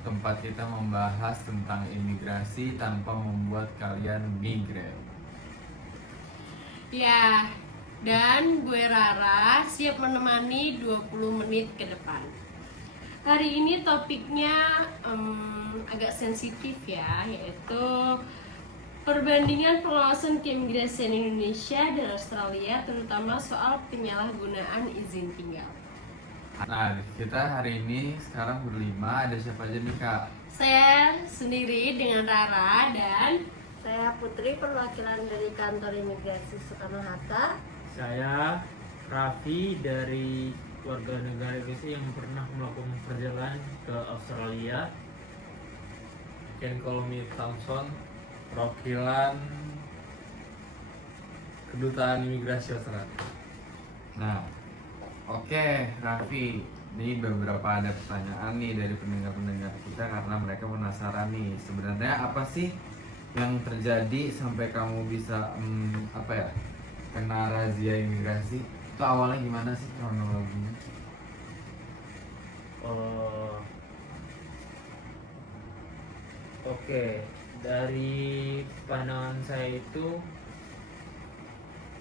tempat kita membahas tentang imigrasi tanpa membuat kalian migran. Ya, dan gue Rara siap menemani 20 menit ke depan. Hari ini topiknya agak sensitif ya, yaitu perbandingan pengawasan keimigrasian Indonesia dan Australia, terutama soal penyalahgunaan izin tinggal. Nah, kita hari ini sekarang berlima, ada siapa aja nih Kak? Saya sendiri dengan Rara dan saya Putri, perwakilan dari kantor imigrasi Soekarno-Hatta. Saya Raffi dari warga negara Indonesia yang pernah melakukan perjalanan ke Australia. Ken Kolmi Thompson, perwakilan Kedutaan Imigrasi Australia. Nah, oke, Raffi, ini beberapa ada pertanyaan nih dari pendengar-pendengar kita karena mereka penasaran nih sebenarnya apa sih yang terjadi sampai kamu bisa kena razia imigrasi. Itu awalnya gimana sih kronologinya? Oke, dari pandangan saya itu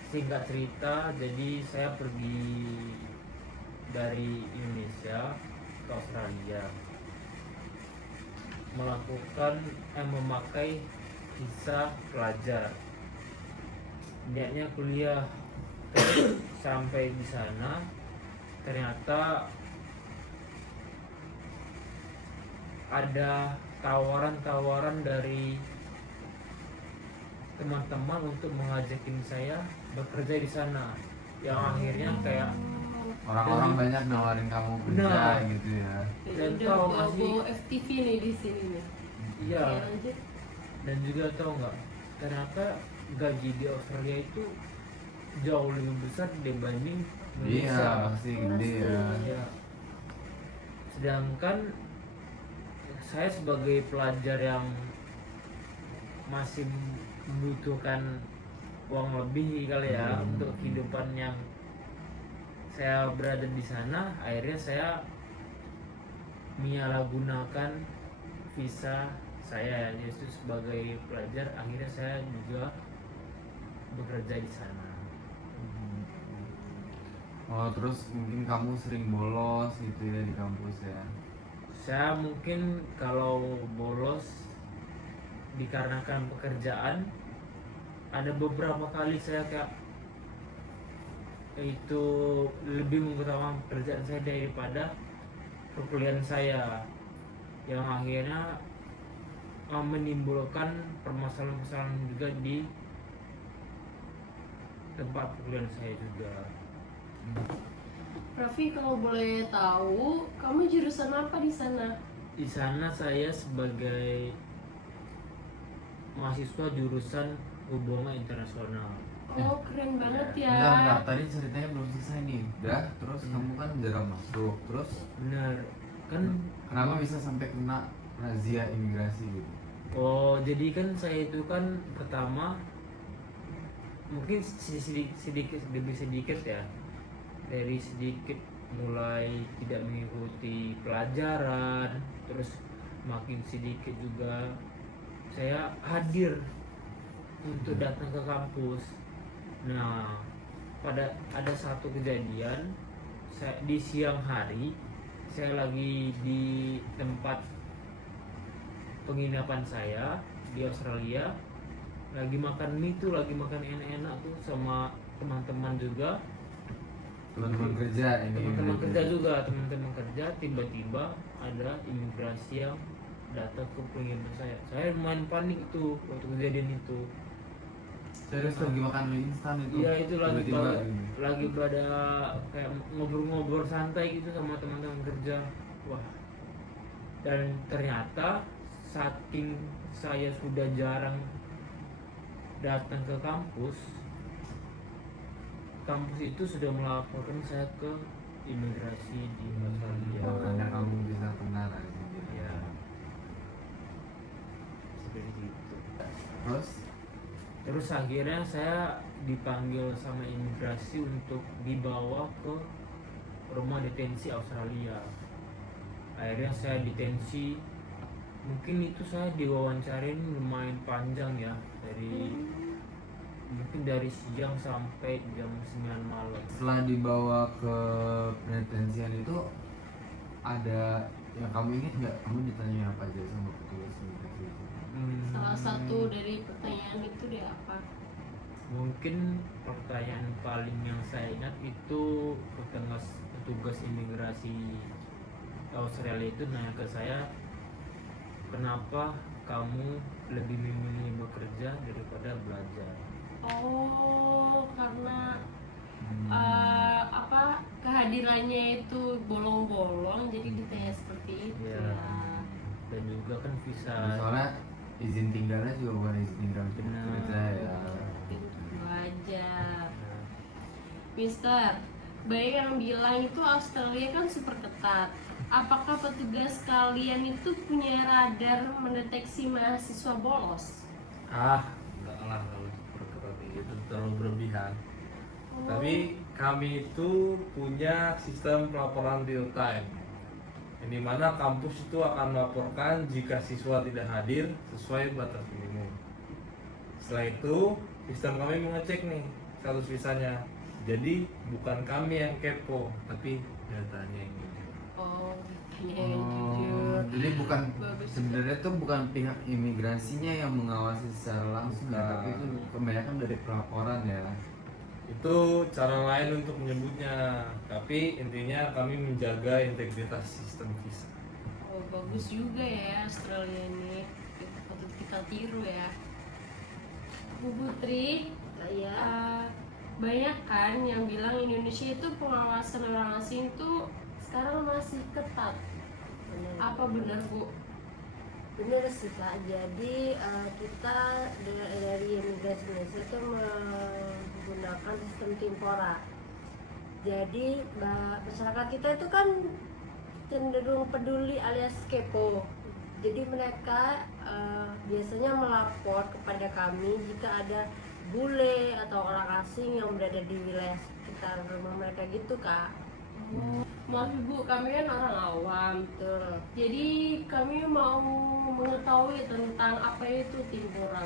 singkat cerita, jadi saya pergi dari Indonesia ke Australia memakai visa pelajar, niatnya kuliah. Terus sampai di sana ternyata ada tawaran dari teman-teman untuk mengajakin saya bekerja di sana, yang akhirnya kayak Orang-orang banyak nawarin kamu kerja Nah. gitu ya. Dan udah tahu nggak sih? bawa FTV nih di sini nih. Iya, Ya, lanjut. dan juga tahu nggak, ternyata gaji di Australia itu jauh lebih besar dibanding Iya, Indonesia. pasti gede ya. Ya. Sedangkan saya sebagai pelajar yang masih membutuhkan uang lebih kali ya untuk kehidupan yang saya berada di sana, akhirnya saya menyalahgunakan visa saya yaitu sebagai pelajar. Akhirnya saya juga bekerja di sana. Oh, terus mungkin kamu sering bolos gitu ya di kampus ya. Saya mungkin kalau bolos dikarenakan pekerjaan, ada beberapa kali saya itu lebih mengutamakan pekerjaan saya daripada perkuliahan saya, yang akhirnya menimbulkan permasalahan-permasalahan juga di tempat perkuliahan saya juga. Raffi, kalau boleh tahu, kamu jurusan apa di sana? Di sana saya sebagai mahasiswa jurusan hubungan internasional. Oh, keren banget ya. Bentar, tadi ceritanya belum selesai nih. Udah, terus kamu kan jarang masuk. Terus Benar kan? kenapa bisa sampai kena razia imigrasi gitu? Oh, jadi kan saya itu kan pertama mungkin sedikit demi sedikit ya, dari sedikit mulai tidak mengikuti pelajaran, terus makin sedikit juga saya hadir untuk datang ke kampus. Nah, ada satu kejadian, di siang hari saya lagi di tempat penginapan saya di Australia, lagi makan mie tuh, lagi makan enak-enak tuh sama teman-teman juga. Teman-teman kerja ini. Teman-teman kerja juga, teman-teman kerja, tiba-tiba ada imigrasi yang datang ke penginapan saya. Saya lumayan panik itu waktu kejadian itu. Serius lagi makan mie instan itu? Iya, itu Tiba-tiba ini. lagi pada kayak ngobrol-ngobrol santai gitu sama teman-teman kerja. Wah, dan ternyata saking saya sudah jarang datang ke kampus itu sudah melaporkan saya ke imigrasi di Australia. Makanya kamu bisa kena razia. Ya, seperti itu. Terus akhirnya saya dipanggil sama imigrasi untuk dibawa ke rumah detensi Australia. Akhirnya saya detensi Mungkin itu saya diwawancarin lumayan panjang ya, dari mungkin dari siang sampai jam 9 malam. Setelah dibawa ke penelitian itu ada yang kamu ingat nggak? Kamu ditanya apa aja sama petugas imigrasi itu? Salah satu dari pertanyaan itu dia apa? Mungkin pertanyaan paling yang saya ingat itu petugas imigrasi Australia itu nanya ke saya, kenapa kamu lebih memilih bekerja daripada belajar? Oh, karena apa kehadirannya itu bolong-bolong, jadi ditanya seperti itu Ya. ya. Dan juga kan visa. Soalnya izin tinggalnya juga bukan izin tinggal untuk Benar. bekerja ya. Untuk belajar. Mister, banyak yang bilang itu Australia kan super ketat. Apakah petugas kalian itu punya radar mendeteksi mahasiswa bolos? Enggak lah kalau seperti itu terlalu berlebihan. Tapi kami itu punya sistem pelaporan real time, yang dimana kampus itu akan melaporkan jika siswa tidak hadir sesuai batas minimum. Setelah itu sistem kami mengecek nih status visanya. Jadi bukan kami yang kepo, tapi datanya yang jujur. Oh, ditanya yang jujur. Jadi bukan Bagus. sebenarnya tuh bukan pihak imigrasinya yang mengawasi secara langsung ya, Bukan. tapi itu kebanyakan dari pelaporan ya. Itu cara lain untuk menyebutnya, tapi intinya kami menjaga integritas sistem visa. Oh, bagus juga ya Australia ini. Itu patut kita tiru ya. Bu Putri, banyak kan yang bilang Indonesia itu pengawasan orang asing tuh sekarang masih ketat. Apa benar, Bu? Benar sih Kak, jadi kita dari imigrasi Indonesia itu menggunakan sistem Timpora. Jadi masyarakat kita itu kan cenderung peduli alias kepo. Jadi mereka biasanya melapor kepada kami jika ada bule atau orang asing yang berada di wilayah sekitar rumah mereka gitu Kak. Maaf Ibu, kami kan orang awam. Betul. Jadi kami mau mengetahui tentang apa itu Timpora.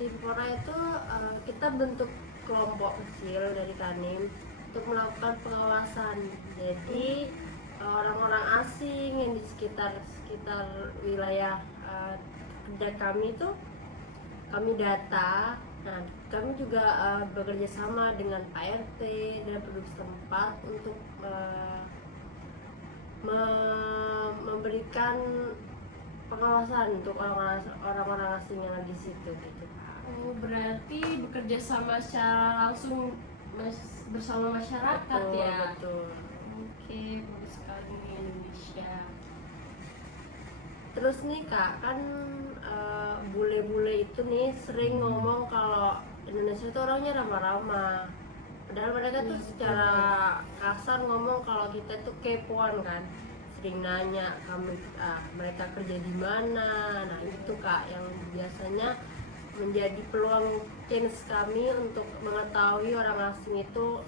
Timpora itu kita bentuk kelompok kecil dari Kanim untuk melakukan pengawasan. Jadi orang-orang asing yang di sekitar wilayah kerja kami itu kami data. Nah, kami juga bekerja sama dengan Pak RT dan penduduk setempat untuk memberikan pengawasan untuk orang-orang asing yang ada di situ gitu. Oh, berarti bekerja sama secara langsung bersama masyarakat Betul, ya. betul. Oke, bagus sekali di Indonesia. Terus nih Kak, kan bule-bule itu nih sering ngomong kalau Indonesia itu orangnya ramah-ramah. Padahal mereka tuh secara kasar ngomong kalau kita tuh kepoan kan. Sering nanya mereka kerja di mana. Nah, itu Kak yang biasanya menjadi peluang chance kami untuk mengetahui orang asing itu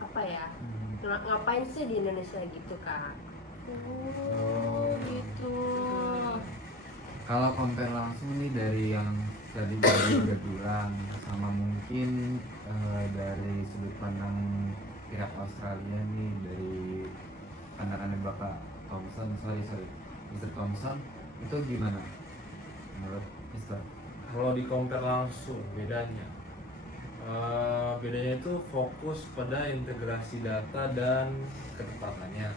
apa ya? Ngapain sih di Indonesia gitu Kak. Oh, gitu. Kalau compare langsung nih dari yang tadi Bapak udah bilang sama mungkin dari sudut pandang pihak Australia nih, dari pandangannya Bapak Thompson, Mr. Thompson, itu gimana menurut Mr.? Kalau di compare langsung bedanya itu fokus pada integrasi data dan ketepatannya.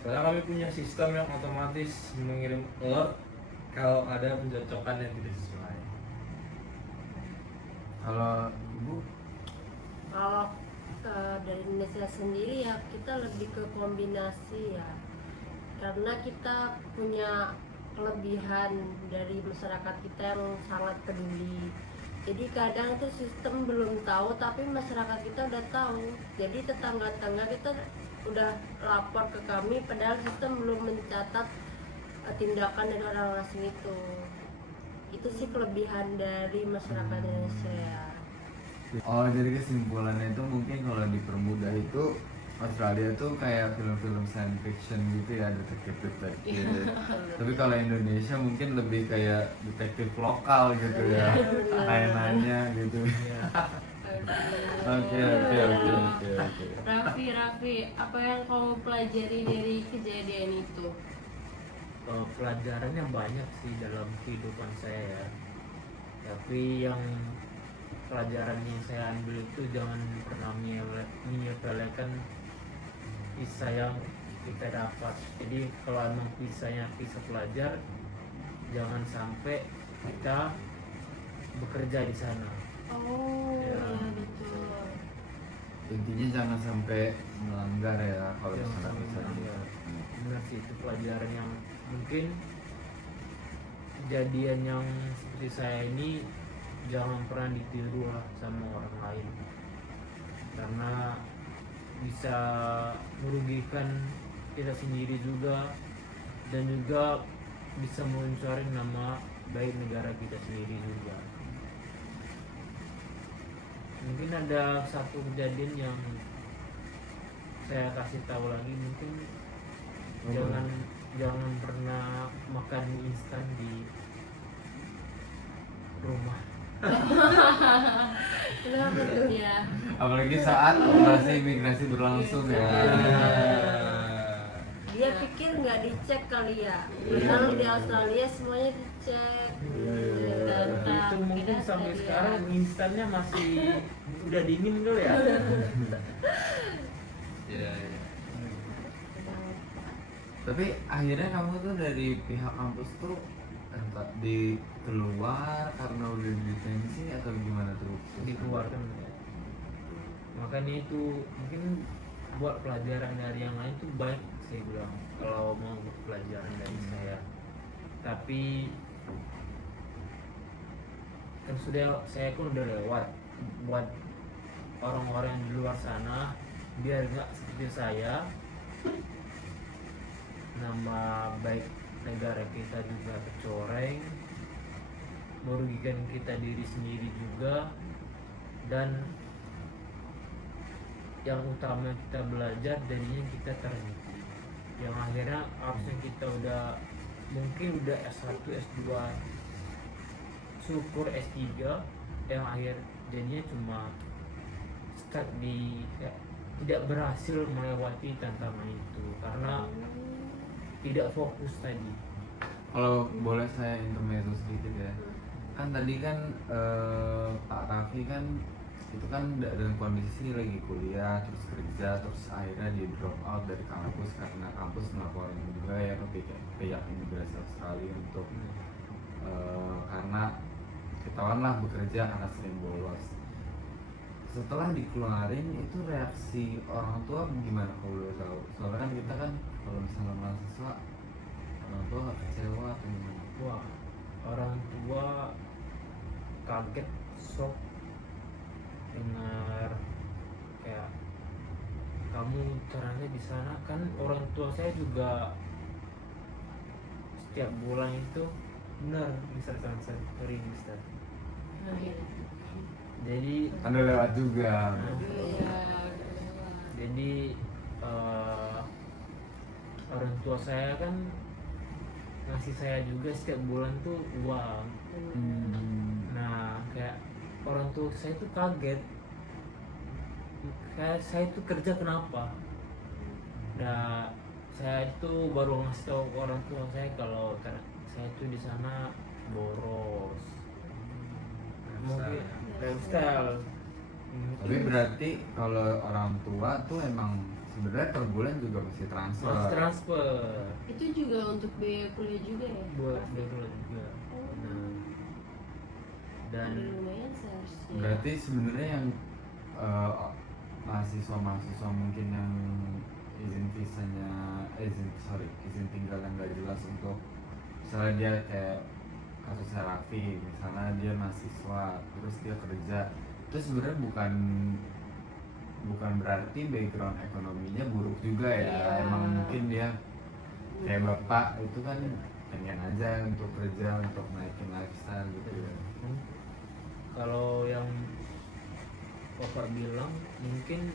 Sekarang kami punya sistem yang otomatis mengirim alert kalau ada pencocokan yang tidak sesuai. Kalau Ibu? Kalau dari Indonesia sendiri ya kita lebih ke kombinasi ya, karena kita punya kelebihan dari masyarakat kita yang sangat peduli. Jadi kadang tuh sistem belum tahu tapi masyarakat kita udah tahu. Jadi tetangga-tetangga kita udah lapor ke kami padahal sistem belum mencatat tindakan dari orang asing itu. Itu sih kelebihan dari masyarakat Indonesia ya. Oh, jadi kesimpulannya itu mungkin kalau dipermudah itu Australia tuh kayak film-film science fiction gitu ya, detektif-detektif. Tapi kalau Indonesia mungkin lebih kayak detektif lokal gitu ya, kayak nanya gitu. Iya. Oke. Raffi, apa yang kamu pelajari dari kejadian itu? Pelajarannya banyak sih dalam kehidupan saya ya. Tapi yang pelajaran yang saya ambil itu jangan pernah menyepelekan kisah yang kita dapat. Jadi kalau emang kisahnya kisah pelajar, jangan sampai kita bekerja di sana. Oh, Ya. ya betul. Intinya jangan sampai melanggar ya kalau Jangan misalnya sampai bisa. melanggar. Benar sih, itu pelajaran yang mungkin kejadian yang seperti saya ini jangan pernah ditiru lah sama orang lain, karena bisa merugikan kita sendiri juga, dan juga bisa mencoreng nama baik negara kita sendiri juga. Mungkin ada satu kejadian yang saya kasih tahu lagi, mungkin jangan pernah makan mie instan di rumah. Kenapa tuh? Ya. Apalagi saat operasi imigrasi berlangsung ya. Dia pikir nggak dicek kali ya. Kalau di Australia semuanya dicek. Data Itu mungkin kita sampai dari- sekarang mie instannya masih udah dingin dulu ya. Iya. Tapi akhirnya kamu tuh dari pihak kampus tuh entah di keluar karena udah detensi atau gimana tuh? Dikeluarkan ya. Makanya itu mungkin buat pelajaran dari yang lain tuh baik, saya bilang, kalau mau pelajaran dari saya. Tapi kan saya pun udah lewat, buat orang-orang di luar sana biar nggak seperti saya, nama baik negara kita juga tercoreng, merugikan kita diri sendiri juga, dan yang utama kita belajar jadinya kita terhenti, yang akhirnya harusnya kita mungkin udah S1, S2, syukur S3, yang akhir jadinya cuma stuck tidak berhasil melewati tantangan itu karena tidak fokus tadi. Kalau boleh saya intermezzo sedikit ya, kan tadi kan Pak Raffi kan itu kan dalam kondisi lagi kuliah terus kerja terus akhirnya di drop out dari kampus karena kampus melaporkan juga ya ke pihak imigrasi Australia untuk karena ketahuan lah bekerja karena sering bolos. Setelah dikeluarin itu reaksi orang tua gimana kalau boleh tahu? Soalnya kan kita kan kalau misalnya mahasiswa orang tua nggak kecewa atau gimana? Wah, orang tua kaget, shock dengar kayak kamu caranya di sana. Kan orang tua saya juga setiap bulan itu benar bisa transfer Mister. Jadi Anda lewat juga. Iya. jadi orang tua saya kan ngasih saya juga setiap bulan tuh uang. Nah, kayak orang tua saya tuh kaget, kayak saya tuh kerja kenapa. Nah, saya itu baru ngasih tahu ke orang tua saya kalau karena saya tuh di sana boros, mungkin lifestyle. Tapi berarti kalau orang tua tuh emang sebenarnya per bulan juga mesti transfer. Harus transfer Itu juga untuk biaya kuliah juga ya? buat dulu juga. Nah, dan Lumayan seharusnya. Berarti sebenarnya yang mahasiswa mungkin yang izin tinggal yang nggak jelas untuk misalnya dia kayak kasusnya Raffi, misalnya dia mahasiswa terus dia kerja, itu sebenarnya bukan berarti background ekonominya buruk juga ya. Iya. Emang mungkin dia kayak bapak itu kan pengen aja untuk kerja untuk naikin lifestyle gitu ya. kalau yang Bapak bilang mungkin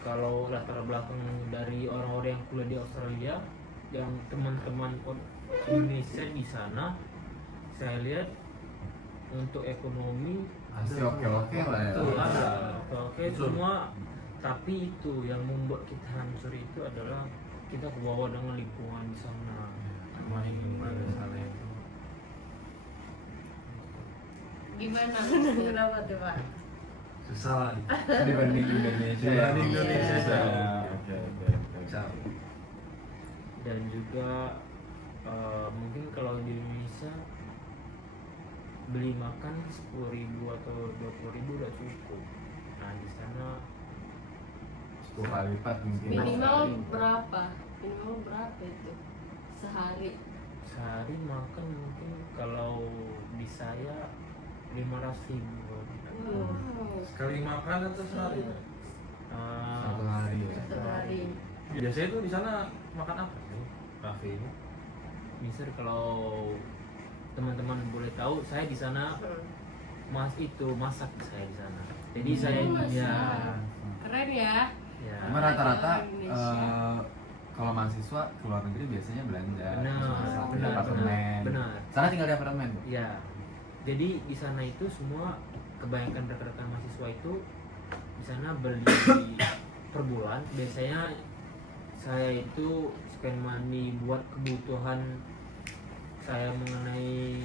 kalau latar belakang dari orang-orang yang kuliah di Australia, yang teman-teman Indonesia di sana saya lihat untuk ekonomi Masih oke-oke lah ya. betul ada oke Betul. semua, tapi itu yang membuat kita hancur itu adalah kita kebawa dengan lingkungan di sana. main di sana itu. Gimana? Kenapa tuh Pak? Susah lah. Dibanding Indonesia. Dibanding Indonesia, Iya. jauh. Oke, oke, oke. Jauh. Dan juga mungkin kalau di Indonesia beli makan 10.000 atau 20.000 udah cukup. Nah di sana 10 kali lipat mungkin. Minimal berapa? Minimal berapa itu sehari? sehari makan mungkin kalau di saya 500.000. Wow. Sekali makan atau sehari? Satu hari ya. Satu hari. Biasanya tuh di sana makan apa sih, Raffi ini? Misal kalau teman-teman boleh tahu, saya di sana masak saya di sana. Jadi saya masak. ya Keren ya. ya Cuma rata-rata Indonesia. kalau mahasiswa ke luar negeri biasanya belanja. Benar, Masak di benar, apartemen. benar. Sana tinggal di apartemen. Bu? ya. Jadi di sana itu semua kebanyakan rekan-rekan mahasiswa itu di sana beli per bulan. Biasanya saya itu spend money buat kebutuhan saya mengenai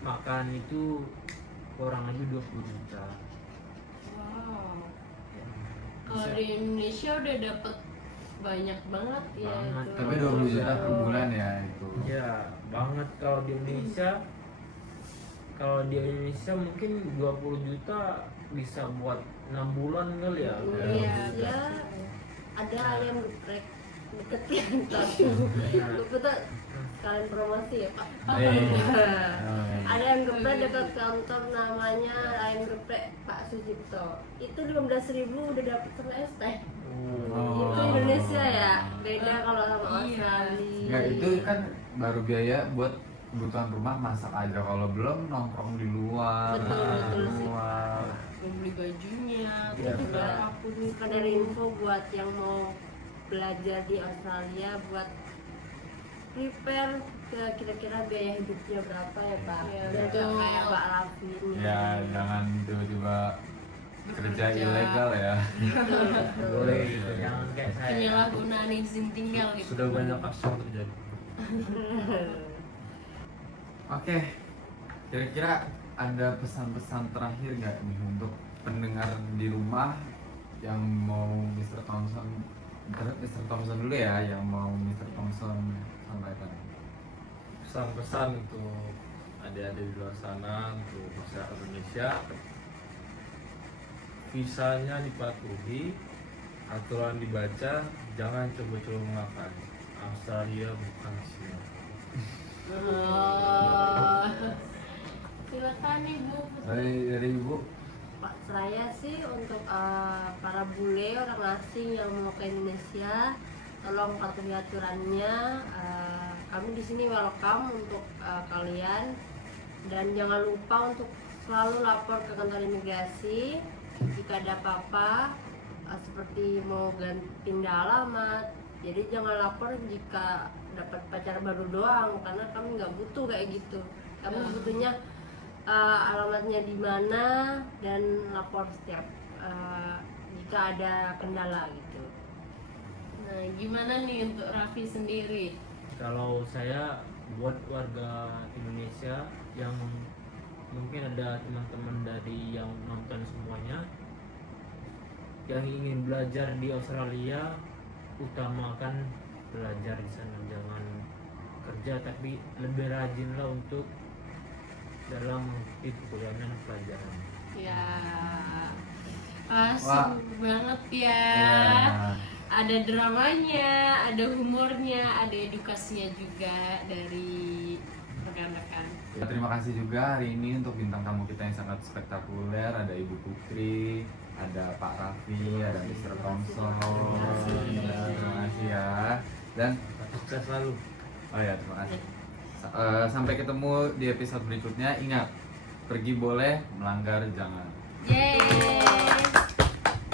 makan itu kurang lebih 20 juta. Wow. Kalau di Indonesia udah dapet banyak banget ya Banget. itu. Tapi 20 juta per bulan ya itu. Ya banget kalau di Indonesia. Kalau di Indonesia mungkin 20 juta bisa buat 6 bulan kali ya. Iya, ya ada ayam geprek deket kantor. Betul, kalian promosi ya Pak. Ada ayam geprek dekat kantor namanya ayam geprek Pak Sucipto. Itu 15.000 udah dapet sama es teh. Oh. Itu Indonesia ya, beda kalau sama Iya. Australia. Enggak, itu kan baru biaya buat kebutuhan rumah masak aja, kalau belum nongkrong di luar. Betul sih. Luar. Membeli bajunya, Iya, terus betul. apapun itu. Sekedar info buat yang mau belajar di Australia, buat prepare ke kira-kira biaya hidupnya berapa ya Pak? Iya, Biar betul. nggak kayak Pak Raffi ini. Ya, jangan tiba-tiba kerja ilegal ya. Betul. Boleh gitu, jangan kayak saya. Penyalahgunaan izin tinggal gitu. Sudah banyak kasus yang terjadi. Oke, kira-kira ada pesan-pesan terakhir nggak nih untuk pendengar di rumah yang mau Mr. Thompson, Mr. Thompson dulu ya, yang mau Mr. Thompson sampaikan. Pesan-pesan untuk adik-adik di luar sana, untuk masyarakat Indonesia, visanya dipatuhi, aturan dibaca, jangan coba-coba makan. Australia bukan Singapura. Oh. Silakan Ibu. Dari Ibu. Pak, saya sih untuk para bule orang asing yang mau ke Indonesia, tolong patuhi aturannya. Kami di sini welcome untuk kalian, dan jangan lupa untuk selalu lapor ke kantor imigrasi jika ada apa-apa, seperti mau ganti pindah alamat. Jadi jangan lapor jika dapat pacar baru doang, karena kami nggak butuh kayak gitu. Kami butuhnya alamatnya di mana dan lapor setiap jika ada kendala gitu. Nah, gimana nih untuk Raffi sendiri? Kalau saya buat warga Indonesia yang mungkin ada teman-teman dari yang nonton semuanya yang ingin belajar di Australia, utamakan belajar di sana, jangan kerja, tapi lebih rajinlah untuk dalam mengikuti perjalanan pelajaran. Ya, asik Wah. banget ya. Ya. Ada dramanya, ada humornya, ada edukasinya juga dari rekan-rekan. Ya, terima kasih juga hari ini untuk bintang tamu kita yang sangat spektakuler. Ada Ibu Putri, ada Pak Raffi, ada Mr. Thompson. Terima kasih ya. Dan Sukses selalu. oh ya, terima kasih. Sampai ketemu di episode berikutnya. Ingat, pergi boleh, melanggar jangan.